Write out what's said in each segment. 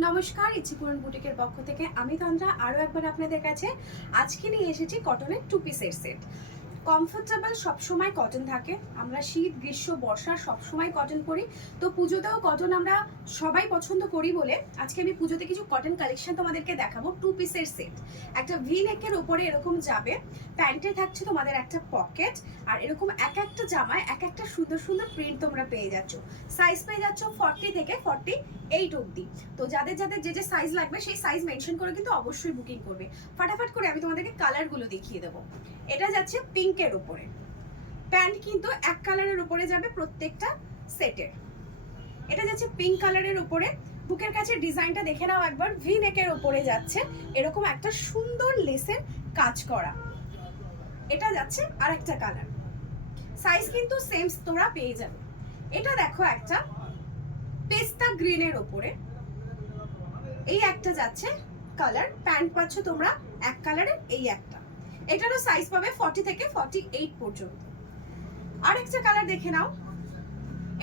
নমস্কার, ইচ্ছিপূরণ বুটিকের পক্ষ থেকে আমি তন্দ্রা আরও একবার আপনাদের কাছে আজকে নিয়ে এসেছি কটনের টু পিসের সেট। কমফোর্টেবল সবসময় কটন থাকে, আমরা শীত গ্রীষ্ম বর্ষা সবসময় কটন পরি, তো পুজোতেও কটন আমরা সবাই পছন্দ করি বলে আজকে আমি পুজোতে কিছু কটন কালেকশন তোমাদেরকে দেখাবো। টু পিসের সেট, একটা ভি নেকের ওপরে এরকম যাবে, প্যান্টে থাকছে তোমাদের একটা পকেট, আর এরকম এক একটা জামায় এক একটা সুন্দর সুন্দর প্রিন্ট তোমরা পেয়ে যাচ্ছ। সাইজ পেয়ে যাচ্ছ 40 থেকে 48 অবধি। তো যাদের যাদের যে যে সাইজ লাগবে সেই সাইজ মেনশন করে কিন্তু অবশ্যই বুকিং করবে। ফাটাফাট করে আমি তোমাদেরকে কালারগুলো দেখিয়ে দেবো। এটা যাচ্ছে পিঙ্কের উপরে, প্যান্ট কিন্তু এক কালারের উপরে যাবে প্রত্যেকটা সেটের। এটা যাচ্ছে পিঙ্ক কালারের উপরে, বুকের কাছে ডিজাইনটা দেখে নাও একবার, ভি নেকের উপরে যাচ্ছে এরকম একটা সুন্দর লেসের কাজ করা। এটা যাচ্ছে আরেকটা কালার, সাইজ কিন্তু সেম তোমরা পেয়ে যাবে। এটা দেখো একটা পেস্তা গ্রিনের উপরে, এই একটা যাচ্ছে কালার, প্যান্ট পাচ্ছ তোমরা এক কালারের, এই একটা, এটারও সাইজ পাবে 40 থেকে 48 পর্যন্ত। আরেকটা কালার দেখে নাও,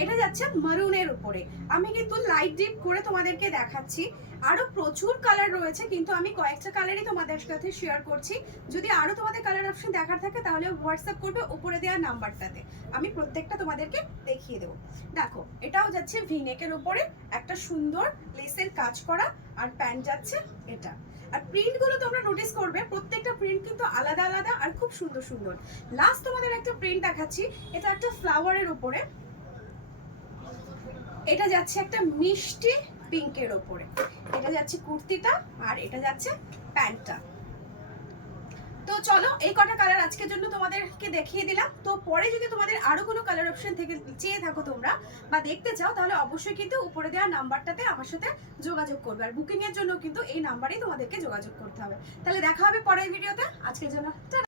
এটা যাচ্ছে মারুনের উপরে। আমি কিন্তু লাইট ডিপ করে তোমাদেরকে দেখাচ্ছি, আরো প্রচুর কালার রয়েছে কিন্তু আমি কয়েকটা কালারই তোমাদের সাথে শেয়ার করছি। যদি আরো তোমাদের কালার অপশন দেখার থাকে তাহলে হোয়াটসঅ্যাপ করবে উপরে দেওয়া নাম্বারটাতে, আমি প্রত্যেকটা তোমাদেরকে দেখিয়ে দেবো। দেখো এটাও যাচ্ছে ভি নেকের উপরে, একটা সুন্দর লেসের কাজ করা, আর প্যান্ট যাচ্ছে এটা। আর প্রিন্ট গুলো তোমরা নোটিস করবে, প্রত্যেকটা প্রিন্ট কিন্তু আলাদা আলাদা আর খুব সুন্দর সুন্দর। লাস্ট তোমাদের একটা প্রিন্ট দেখাচ্ছি, এটা একটা ফ্লাওয়ারের উপরে, এটা যাচ্ছে একটা মিষ্টি পিঙ্কের ওপরে, এটা যাচ্ছে কুর্তিটা আর এটা যাচ্ছে প্যান্টটা। তো চলো এই কটা কালার আজকের জন্য তোমাদেরকে দেখিয়ে দিলাম। তো পরে যদি তোমাদের আরো কোনো কালার অপশন থেকে চেয়ে থাকো তোমরা বা দেখতে চাও, তাহলে অবশ্যই কিন্তু উপরে দেওয়া নাম্বারটাতে আমার সাথে যোগাযোগ করবে, আর বুকিং এর জন্য কিন্তু এই নাম্বারেই তোমাদেরকে যোগাযোগ করতে হবে। তাহলে দেখা হবে পরের ভিডিওতে, আজকের জন্য